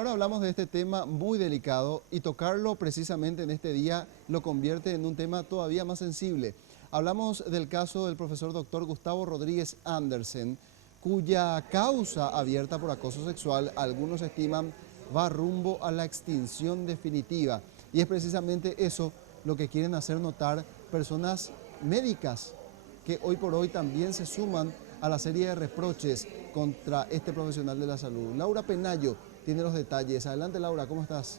ahora hablamos de este tema muy delicado y tocarlo precisamente en este día lo convierte en un tema todavía más sensible. Hablamos del caso del profesor doctor Gustavo Rodríguez Andersen, cuya causa abierta por acoso sexual, algunos estiman, va rumbo a la extinción definitiva. Y es precisamente eso lo que quieren hacer notar personas médicas que hoy por hoy también se suman a la serie de reproches contra este profesional de la salud. Laura Penayo tiene los detalles. Adelante, Laura, ¿cómo estás?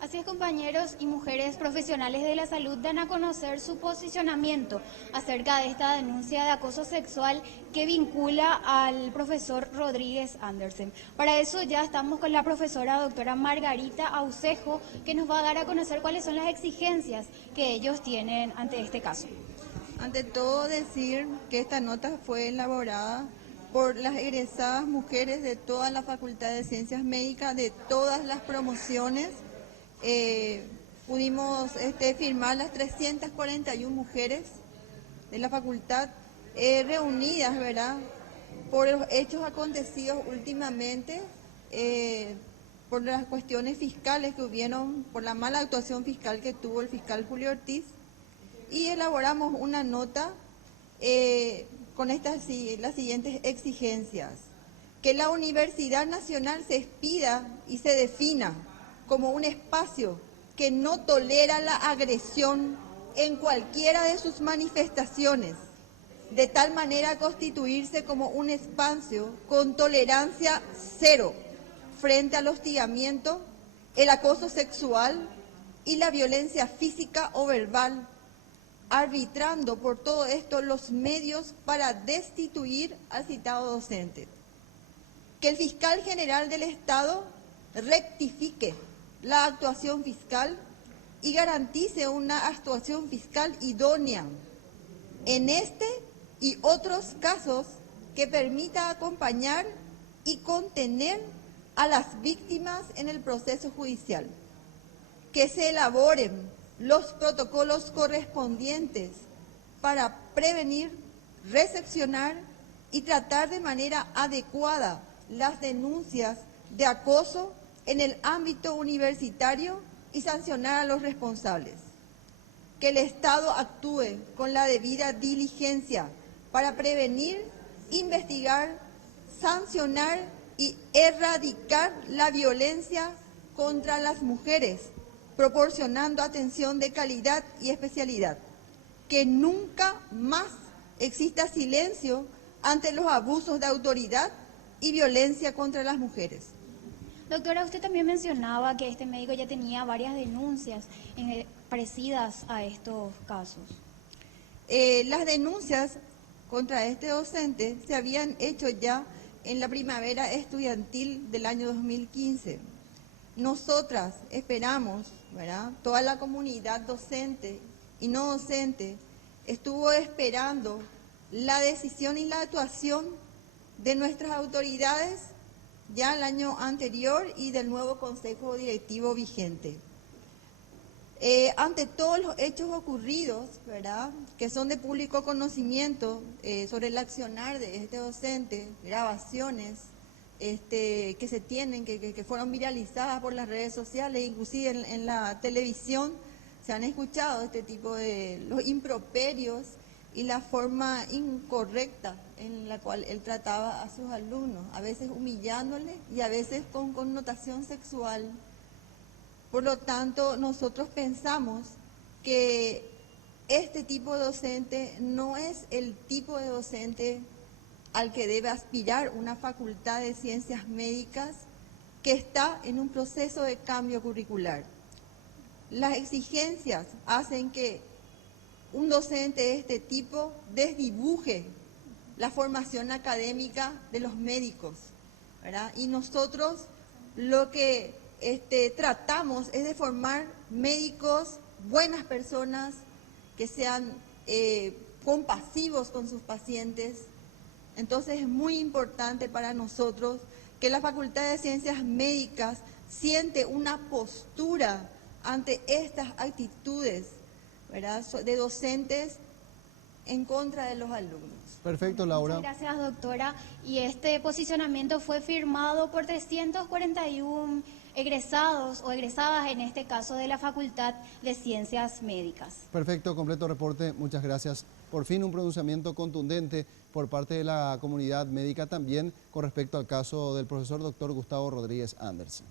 Así es, compañeros y mujeres profesionales de la salud dan a conocer su posicionamiento acerca de esta denuncia de acoso sexual que vincula al profesor Rodríguez Andersen. Para eso ya estamos con la profesora doctora Margarita Aucejo, que nos va a dar a conocer cuáles son las exigencias que ellos tienen ante este caso. Ante todo, decir que esta nota fue elaborada por las egresadas mujeres de toda la Facultad de Ciencias Médicas, de todas las promociones. Pudimos firmar las 341 mujeres de la facultad reunidas, ¿verdad?, por los hechos acontecidos últimamente, por las cuestiones fiscales que hubieron, por la mala actuación fiscal que tuvo el fiscal Julio Ortiz, y elaboramos una nota con las siguientes exigencias: que la Universidad Nacional se expida y se defina como un espacio que no tolera la agresión en cualquiera de sus manifestaciones, de tal manera a constituirse como un espacio con tolerancia cero frente al hostigamiento, el acoso sexual y la violencia física o verbal, arbitrando por todo esto los medios para destituir al citado docente. Que el fiscal general del Estado rectifique la actuación fiscal y garantice una actuación fiscal idónea en este y otros casos, que permita acompañar y contener a las víctimas en el proceso judicial. Que se elaboren los protocolos correspondientes para prevenir, recepcionar y tratar de manera adecuada las denuncias de acoso en el ámbito universitario y sancionar a los responsables. Que el Estado actúe con la debida diligencia para prevenir, investigar, sancionar y erradicar la violencia contra las mujeres, proporcionando atención de calidad y especialidad. Que nunca más exista silencio ante los abusos de autoridad y violencia contra las mujeres. Doctora, usted también mencionaba que este médico ya tenía varias denuncias parecidas a estos casos. Las denuncias contra este docente se habían hecho ya en la primavera estudiantil del año 2015. Nosotras esperamos, ¿verdad?, toda la comunidad docente y no docente estuvo esperando la decisión y la actuación de nuestras autoridades ya el año anterior y del nuevo Consejo Directivo vigente. Ante todos los hechos ocurridos, ¿verdad?, que son de público conocimiento sobre el accionar de este docente, grabaciones que se tienen, que fueron viralizadas por las redes sociales, inclusive en la televisión, se han escuchado este tipo de los improperios y la forma incorrecta en la cual él trataba a sus alumnos, a veces humillándoles y a veces con connotación sexual. Por lo tanto, nosotros pensamos que este tipo de docente no es el tipo de docente al que debe aspirar una facultad de ciencias médicas que está en un proceso de cambio curricular. Las exigencias hacen que un docente de este tipo desdibuje la formación académica de los médicos, ¿verdad? Y nosotros lo que tratamos es de formar médicos, buenas personas, que sean compasivos con sus pacientes. Entonces es muy importante para nosotros que la Facultad de Ciencias Médicas siente una postura ante estas actitudes, ¿verdad?, de docentes en contra de los alumnos. Perfecto, Laura. Muchas gracias, doctora. Y este posicionamiento fue firmado por 341 egresados o egresadas, en este caso, de la Facultad de Ciencias Médicas. Perfecto, completo reporte. Muchas gracias. Por fin un pronunciamiento contundente por parte de la comunidad médica también con respecto al caso del profesor doctor Gustavo Rodríguez Andersen.